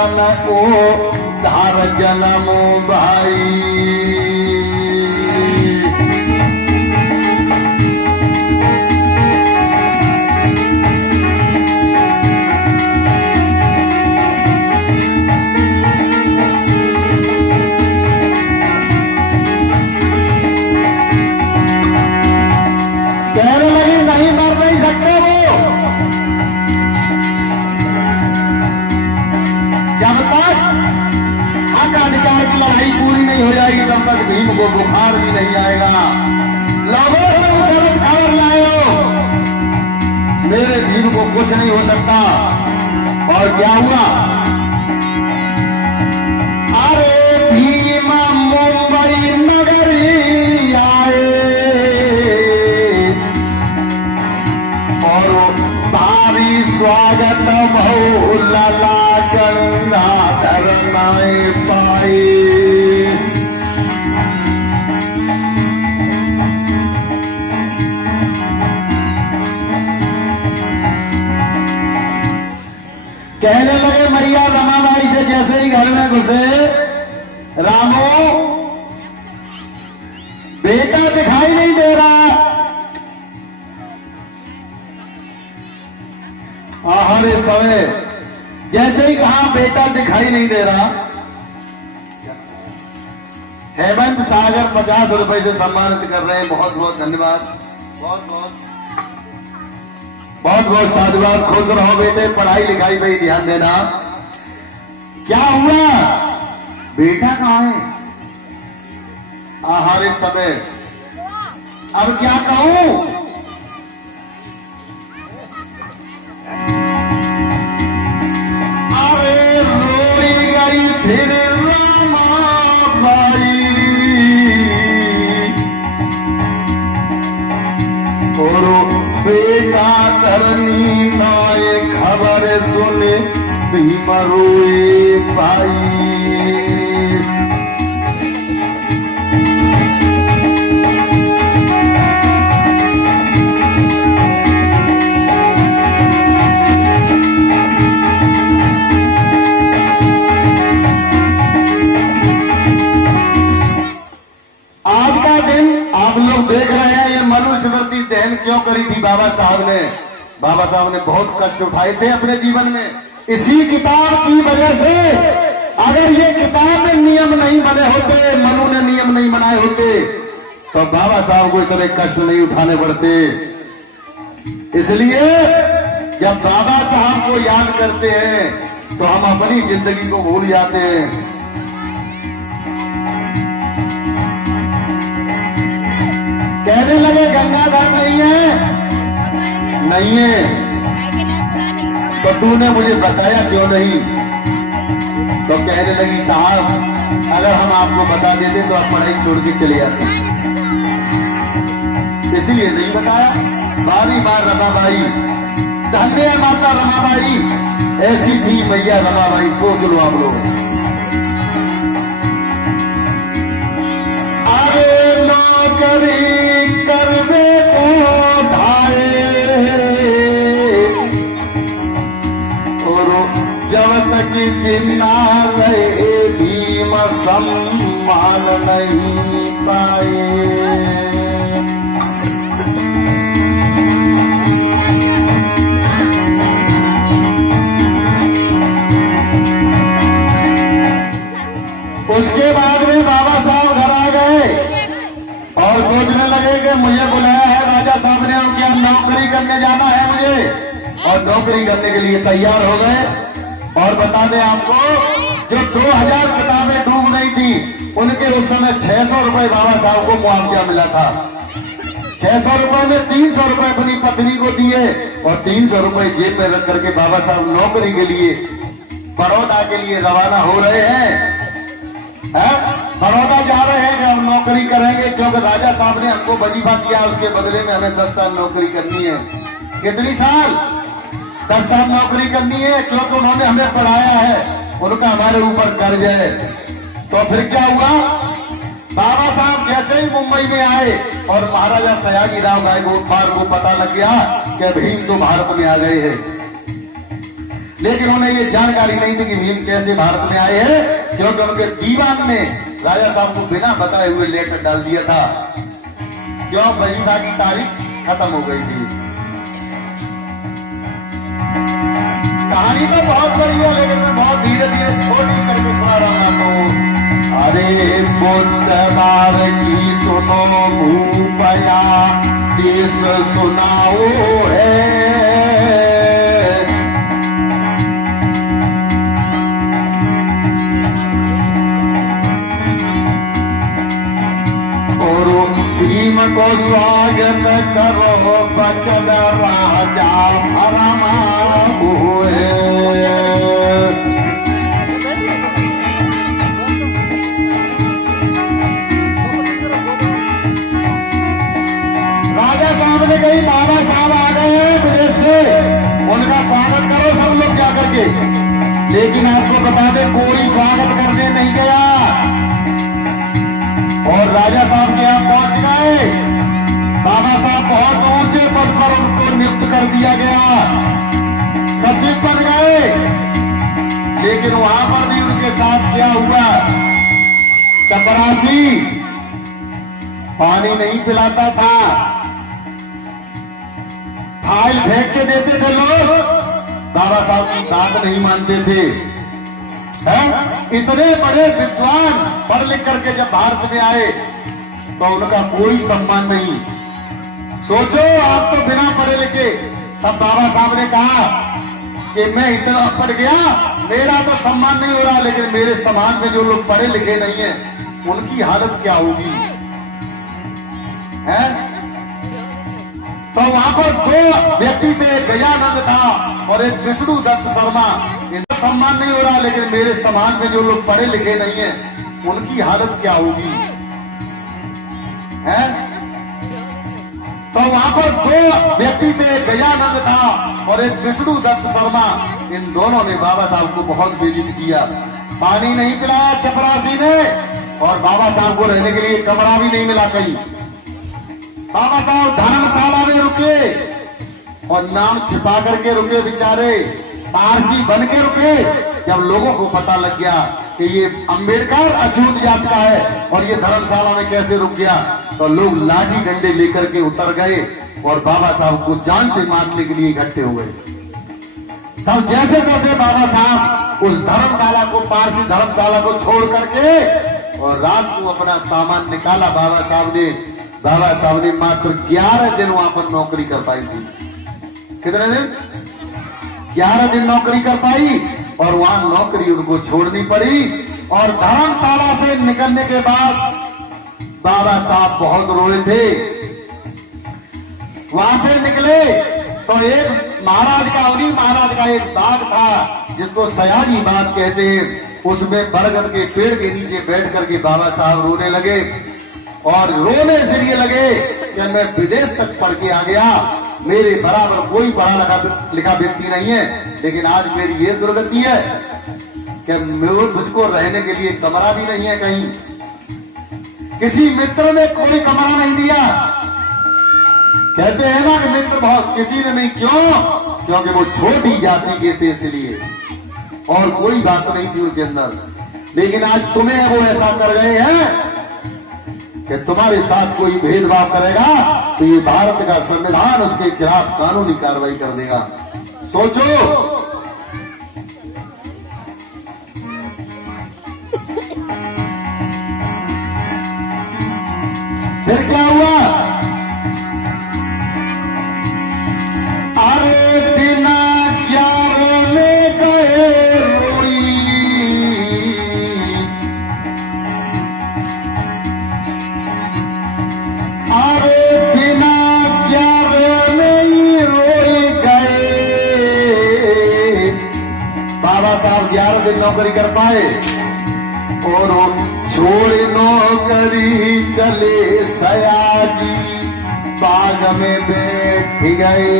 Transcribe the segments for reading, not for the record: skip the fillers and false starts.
तन को धार जन्म भाई। हो जाएगी तब तक भीम को बुखार भी नहीं आएगा। लोगों तुम गलत खबर लाए हो, मेरे भीम को कुछ नहीं हो सकता। और क्या हुआ? अरे भीम मुंबई नगरी आए और भारी स्वागत बहु लला गंगाधर नाए पाए। कहने लगे मैया रमाबाई से जैसे ही घर में घुसे, रामो बेटा दिखाई नहीं दे रहा। आहारे समय जैसे ही कहा बेटा दिखाई नहीं दे रहा, हेमंत सागर 50 रुपए से सम्मानित कर रहे हैं। बहुत बहुत धन्यवाद, बहुत बहुत बहुत बहुत साधुवाद। खुश रहो बेटे, पढ़ाई लिखाई पे ही ध्यान देना। क्या हुआ? बेटा कहाँ है? आहारे समय अब क्या कहूं? अरे रोई गई फिर रमाबाई और बेटा करनी नाए खबर सुने भीम रोए भाई। आज का दिन आप लोग देख रहे हैं, ये मनुस्मृति दहन क्यों करी थी बाबा साहब ने? बाबा साहब ने बहुत कष्ट उठाए थे अपने जीवन में, इसी किताब की वजह से। अगर ये किताब में नियम नहीं बने होते, मनु ने नियम नहीं बनाए होते, तो बाबा साहब को इतने कष्ट नहीं उठाने पड़ते। इसलिए जब बाबा साहब को याद करते हैं तो हम अपनी जिंदगी को भूल जाते हैं। कहने लगे गंगाधर नहीं है, नहीं है, तो तूने मुझे बताया क्यों नहीं? तो कहने लगी साहब अगर हम आपको बता देते तो आप पढ़ाई छोड़ के चले जाते, इसलिए नहीं बताया। बारी बार रमाबाई, धन्य है माता रमाबाई, ऐसी थी मैया रमाबाई। सोच लो आप लोग। अरे नौकरी करवे को भाए और जब तक जिंदा रहे भीम सम्मान नहीं पाए। उसके बाद में बाबा साहब घर आ गए और सोचने लगे कि मुझे बुलाया है राजा साहब ने, क्या नौकरी करने जाना है मुझे। और नौकरी करने के लिए तैयार हो गए। और बता दें आपको, जो 2000 किताबें डूब गई थी, उनके उस समय 600 रुपए बाबा साहब को मुआवजा मिला था। 600 रुपए में 300 रुपए अपनी पत्नी को दिए और 300 रुपए जेब में रख करके बाबा साहब नौकरी के लिए बड़ौदा के लिए रवाना हो रहे हैं। बड़ौदा जा रहे हैं कि हम नौकरी करेंगे, क्योंकि राजा साहब ने हमको वजीफा किया, उसके बदले में हमें 10 साल नौकरी करनी है। कितनी साल? 10 साल नौकरी करनी है, क्योंकि उन्होंने हमें पढ़ाया है, उनका हमारे ऊपर कर्ज है। तो फिर क्या हुआ? बाबा साहब जैसे ही मुंबई में आए और महाराजा सयाजीराव गायकवाड़ को पता लग गया कि भीम तो भारत में आ गए हैं, लेकिन उन्हें ये जानकारी नहीं थी कि भीम कैसे भारत में आए हैं, क्योंकि उनके दीवान ने राजा साहब को बिना बताए हुए लेटर डाल दिया था। क्यों? वही था कि तारीख खत्म हो गई थी। कहानी तो बहुत बड़ी है, लेकिन मैं बहुत धीरे धीरे छोटी करके सुना रहा हूं। अरे बुधवार की सुनो भूपया, देश सुनाओ है। और भीम को स्वागत करो, बचन राजा भरमा हुए। राजा साहब ने कही बाबा साहब आ गए हैं विदेश से, उनका स्वागत करो सब लोग जाकर के। लेकिन आपको बता दें, कोई स्वागत करने नहीं गया और राजा साहब के यहां पहुंच गए। बाबा साहब बहुत ऊंचे पद पर उनको नियुक्त कर दिया गया, सचिव बन गए। लेकिन वहां पर भी उनके साथ क्या हुआ? चपरासी पानी नहीं पिलाता था, थाल फेंक के देते थे लोग। बाबा साहब की बात नहीं मानते थे। इतने बड़े विद्वान पढ़ लिख करके जब भारत में आए तो उनका कोई सम्मान नहीं। सोचो, आप तो बिना पढ़े लिखे। तब बाबा साहब ने कहा कि मैं इतना पढ़ गया, मेरा तो सम्मान नहीं हो रहा, लेकिन मेरे समाज में जो लोग पढ़े लिखे नहीं है उनकी हालत क्या होगी? है? तो वहां पर दो व्यक्ति थे, जयानंद था और एक विष्णु दत्त शर्मा। इनका सम्मान नहीं हो रहा, लेकिन मेरे समाज में जो लोग पढ़े लिखे नहीं है उनकी हालत क्या होगी? है? तो वहां पर दो व्यक्ति थे, जयानंद था और एक विष्णु दत्त शर्मा। इन दोनों ने बाबा साहब को बहुत बेइज्जत किया। पानी नहीं पिलाया चपरासी ने, और बाबा साहब को रहने के लिए कमरा भी नहीं मिला कहीं। बाबा साहब धर्मशाला में रुके और नाम छिपा करके रुके, बेचारे पारसी बन के रुके। जब लोगों को पता लग गया कि ये अंबेडकर अछूत जात का है और ये धर्मशाला में कैसे रुक गया, तो लोग लाठी डंडे लेकर के उतर गए और बाबा साहब को जान से मारने के लिए इकट्ठे हुए। तब जैसे तैसे बाबा साहब उस धर्मशाला को, पारसी धर्मशाला को छोड़ करके और रात को अपना सामान निकाला। बाबा साहब ने मात्र 11 दिन वहां पर नौकरी कर पाई थी। कितने दिन? 11 दिन नौकरी कर पाई और वहां नौकरी उनको छोड़नी पड़ी। और धर्मशाला से निकलने के बाद बाबा साहब बहुत रोए थे। वहां से निकले तो एक महाराज का एक बाग था जिसको सयाजी बाग कहते हैं। उसमें बरगद के पेड़ के नीचे बैठ करके बाबा साहब रोने लगे और रोने इसलिए लगे कि मैं विदेश तक पढ़ के आ गया, मेरे बराबर कोई पढ़ा लिखा व्यक्ति नहीं है, लेकिन आज मेरी ये दुर्गति है कि मुझको रहने के लिए कमरा भी नहीं है कहीं। किसी मित्र ने कोई कमरा नहीं दिया। कहते हैं ना कि मित्र बहुत, किसी ने नहीं। क्यों? क्योंकि वो छोटी जाति के थे इसलिए, और कोई बात नहीं थी उनके अंदर। लेकिन आज तुम्हें वो ऐसा कर गए हैं कि तुम्हारे साथ कोई भेदभाव करेगा तो ये भारत का संविधान उसके खिलाफ कानूनी कार्रवाई कर देगा। सोचो, फिर क्या हुआ? अरे बिना क्या रोने गए रोई, अरे बिना क्या रोने रोई गए। बाबा साहब 11 दिन नौकरी कर पाए और छोड़ नौकरी चले सयाजी बाग में बैठ गए।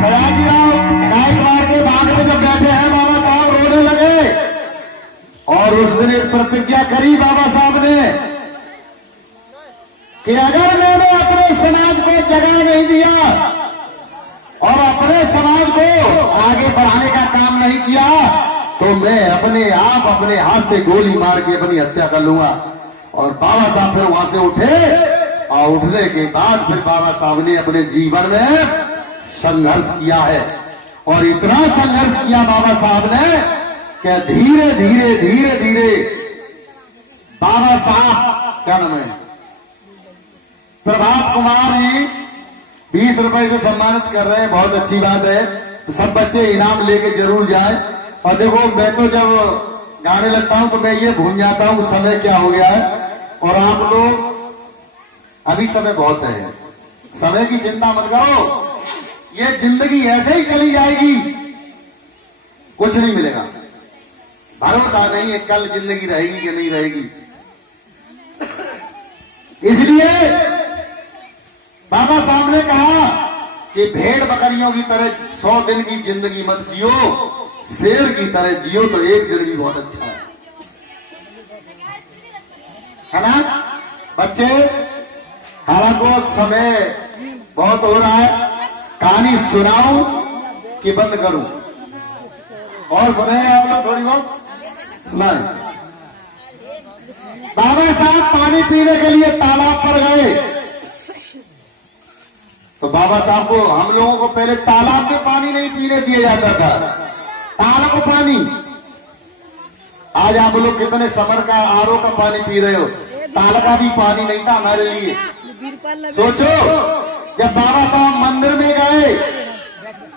सयाजीराव गायकवाड़ के बाग में जब बैठे हैं, बाबा साहब रोने लगे और उस दिन एक प्रतिज्ञा करी बाबा साहब ने जगह नहीं दिया और अपने समाज को आगे बढ़ाने का काम नहीं किया तो मैं अपने आप अपने हाथ से गोली मार के अपनी हत्या कर लूंगा। और बाबा साहब फिर वहां से उठे और उठने के बाद फिर बाबा साहब ने अपने जीवन में संघर्ष किया है। और इतना संघर्ष किया बाबा साहब ने कि धीरे धीरे धीरे धीरे बाबा साहब, क्या नाम है, प्रभात कुमार जी 20 रुपए से सम्मानित कर रहे हैं, बहुत अच्छी बात है। तो सब बच्चे इनाम लेके जरूर जाए। और देखो मैं तो जब गाने लगता हूं तो मैं ये भूल जाता हूं समय क्या हो गया है। और आप लोग अभी समय बहुत है, समय की चिंता मत करो, ये जिंदगी ऐसे ही चली जाएगी, कुछ नहीं मिलेगा, भरोसा नहीं है कल जिंदगी रहेगी कि नहीं रहेगी। इसलिए बाबा साहब ने कहा कि भेड़ बकरियों की तरह 100 दिन की जिंदगी मत जियो, शेर की तरह जियो तो एक दिन भी बहुत अच्छा है ना बच्चे। हालांकि समय बहुत हो रहा है, कहानी सुनाऊं कि बंद करूं? और सुने आप लोग थोड़ी बहुत सुनाए। बाबा साहब पानी पीने के लिए तालाब पर गए तो बाबा साहब को, हम लोगों को पहले तालाब में पानी नहीं पीने दिया जाता था, ताल को पानी। आज आप लोग कितने समर का आरओ का पानी पी रहे हो, ताल का भी पानी नहीं था हमारे लिए। सोचो जब बाबा साहब मंदिर में गए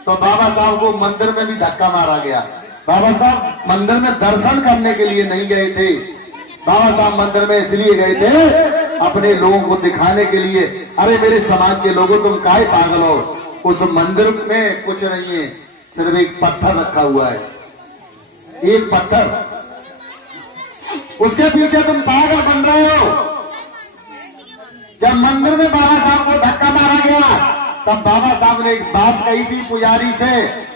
तो बाबा साहब को मंदिर में भी धक्का मारा गया। बाबा साहब मंदिर में दर्शन करने के लिए नहीं गए थे, बाबा साहब मंदिर में इसलिए गए थे अपने लोगों को दिखाने के लिए, अरे मेरे समाज के लोगों तुम काहे पागल हो, उस मंदिर में कुछ नहीं है, सिर्फ एक पत्थर रखा हुआ है, एक पत्थर, उसके पीछे तुम पागल बन रहे हो। जब मंदिर में बाबा साहब को धक्का मारा गया तब बाबा साहब ने एक बात कही थी पुजारी से,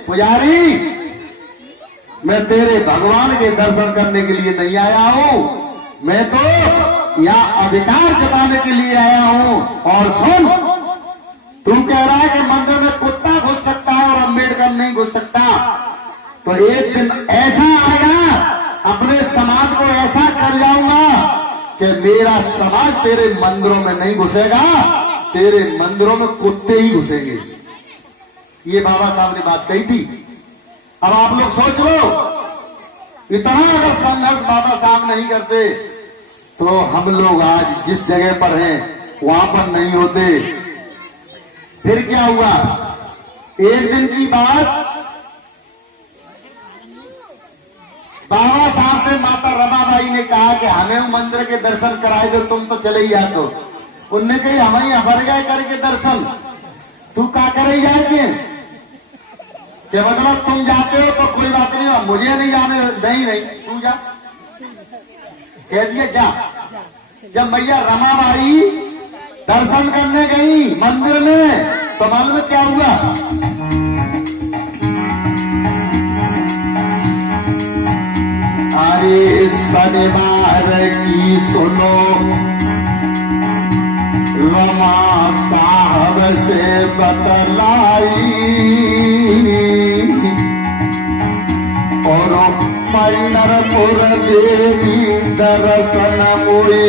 पुजारी मैं तेरे भगवान के दर्शन करने के लिए नहीं आया हूं, मैं तो यहाँ अधिकार जताने के लिए आया हूं। और सुन, तू कह रहा है कि मंदिर में कुत्ता घुस सकता है और अंबेडकर नहीं घुस सकता, तो एक दिन ऐसा आएगा अपने समाज को ऐसा कर जाऊंगा कि मेरा समाज तेरे मंदिरों में नहीं घुसेगा, तेरे मंदिरों में कुत्ते ही घुसेंगे। ये बाबा साहब ने बात कही थी। अब आप लोग सोच लो, इतना अगर संघर्ष बाबा साहब नहीं करते तो हम लोग आज जिस जगह पर हैं वहां पर नहीं होते। फिर क्या हुआ, एक दिन की बात, बाबा साहब से माता रमाबाई ने कहा कि हमें मंदिर के दर्शन कराए दो, तुम तो चले ही आते हो। उनने कही हमें यहाँ भर गए करके दर्शन, तू क्या करे जाके, क्या मतलब तुम जाते हो तो कोई बात नहीं, मुझे नहीं जाने, नहीं तू जा, कह दिया जा। जब मैया रमाबाई दर्शन करने गई मंदिर में तो मालूम क्या हुआ, अरे शनिवार की सुनो रमा साहब से बतलाई, और पंढरपुर देवी दर्शन मुई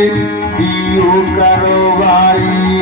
दियो करवाई।